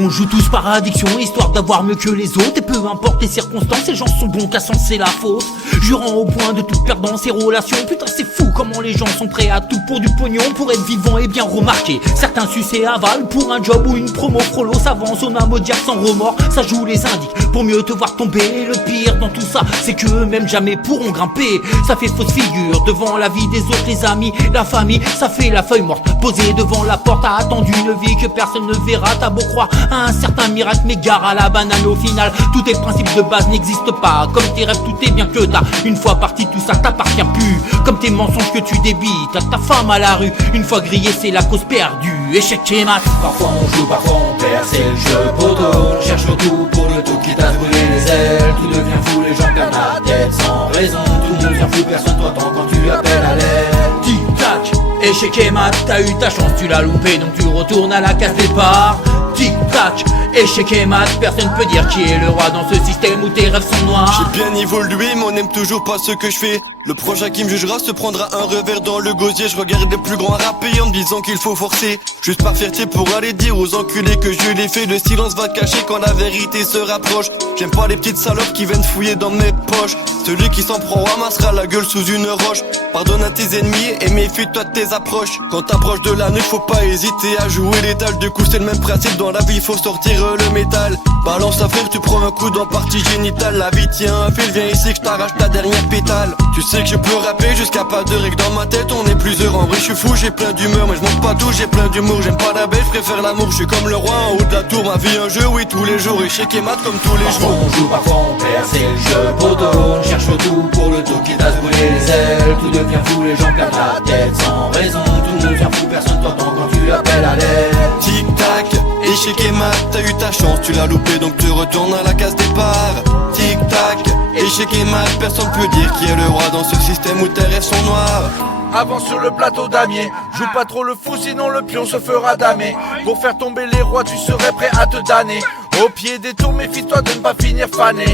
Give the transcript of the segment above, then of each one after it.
On joue tous par addiction, histoire d'avoir mieux que les autres. Et peu importe les circonstances, ces gens sont bons qu'à senser la faute. Jurant au point de tout perdre dans ses relations. Putain c'est fou comment les gens sont prêts à tout pour du pognon. Pour être vivant et bien remarqué. Certains sucent et avalent pour un job ou une promo. Frollo s'avance au maudire sans remords. Ça joue les indiques pour mieux te voir tomber. Et le pire dans tout ça, c'est que eux-mêmes jamais pourront grimper. Ça fait fausse figure devant la vie des autres, les amis, la famille. Ça fait la feuille morte, posée devant la porte. A attendu une vie que personne ne verra. T'as beau croire à un certain miracle, mais gare à la banane. Au final, tous tes principes de base n'existent pas. Comme tes rêves, tout est bien que t'as. Une fois parti, tout ça t'appartient plus. Comme tes mensonges que tu débites à ta femme à la rue. Une fois grillé, c'est la cause perdue. Échec et mat. Parfois on joue, parfois on perd, c'est le jeu poteau. On cherche le tout pour le tout, quitte à se brûler les ailes. Tout devient fou, les gens perdent la tête sans raison. Tout le monde vient fou, personne t'entend quand tu appelles à l'aide. Tic-tac, échec et mat, t'as eu ta chance, tu l'as loupé, donc tu retournes à la case départ. Tic-tac, échec et mat, personne peut dire qui est le roi dans ce système où tes rêves sont noirs. J'ai bien évolué mais on n'aime toujours pas ce que je fais. Le prochain qui me jugera se prendra un revers dans le gosier. Je regarde les plus grands rapper en me disant qu'il faut forcer. Juste par fierté pour aller dire aux enculés que je l'ai fait. Le silence va cacher quand la vérité se rapproche. J'aime pas les petites salopes qui viennent fouiller dans mes poches. Celui qui s'en prend ramassera la gueule sous une roche. Pardonne à tes ennemis et méfie-toi de tes approches. Quand t'approches de la nuit faut pas hésiter à jouer l'étal. Du coup c'est le même principe, dans la vie faut sortir le métal. Balance à frère, tu prends un coup dans partie génitale. La vie tient un fil, viens ici que je t'arrache ta dernière pétale. Tu sais que je peux rapper jusqu'à pas de règles dans ma tête. On est plusieurs en vrai, je suis fou, j'ai plein d'humeur. Mais je monte pas tout, j'ai plein d'humour. J'aime pas la belle, je préfère l'amour. Je suis comme le roi en haut de la tour. Ma vie un jeu, oui tous les jours. Échec et mat comme tous les Parfois jours. on joue, parfois on perd, c'est le jeu poteau. On cherche le tout pour le tout, quitte à se brûler les ailes. Tout devient fou, les gens perdent la tête sans raison. Tout le monde vient fou, personne t'entend quand tu appelles à l'aide. Tic-tac, échec et mat, t'as eu ta chance, tu l'as loupé donc tu retournes à la case départ. Tic-tac, échec et mat, personne peut dire qui est le roi dans ce système où tes rêves sont noirs. Avance sur le plateau damier, joue pas trop le fou sinon le pion se fera damer. Pour faire tomber les rois tu serais prêt à te damner. Au pied des tours méfie-toi de ne pas finir fané.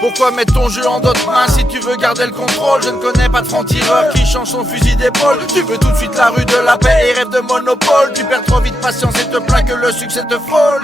Pourquoi mettre ton jeu en d'autres mains si tu veux garder le contrôle? Je ne connais pas de franc-tireur qui change son fusil d'épaule. Tu veux tout de suite la rue de la paix et rêve de monopole. Tu perds trop vite patience et te plains que le succès te frôle.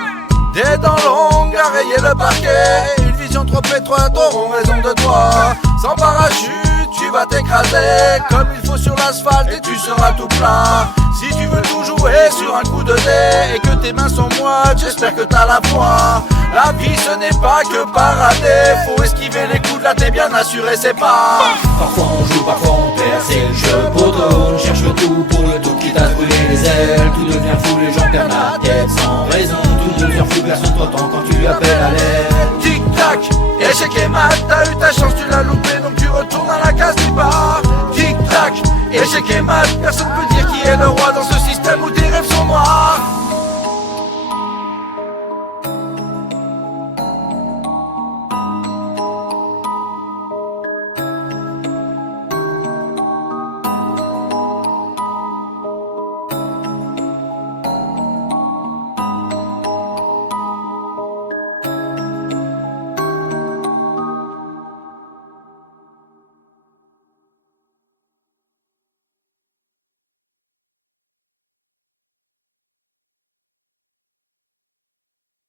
Des dents longues à rayer le parquet, une vision trop étroite auront raison de toi. Sans parachute tu vas t'écraser comme il faut sur l'asphalte et tu seras tout plat. Si tu veux tout jouer sur un coup de dé et que tes mains sont moites, j'espère que t'as la foi. La vie ce n'est pas que parader, faut esquiver les coups de là, t'es bien assuré c'est pas. Parfois on joue, parfois on perd, c'est le jeu poteau. On cherche le tout pour le tout, quitte à se brûler les ailes. Tout devient fou, les gens perdent la tête sans raison. Tout le monde vient fou, personne t'entend quand tu appelles à l'aide. Tic-tac, échec et mat, t'as eu ta chance, tu l'as loupé, donc tu retournes à la case départ. Tic-tac, échec et mat, personne peut dire qui est le roi dans ce système où tes rêves sont noirs.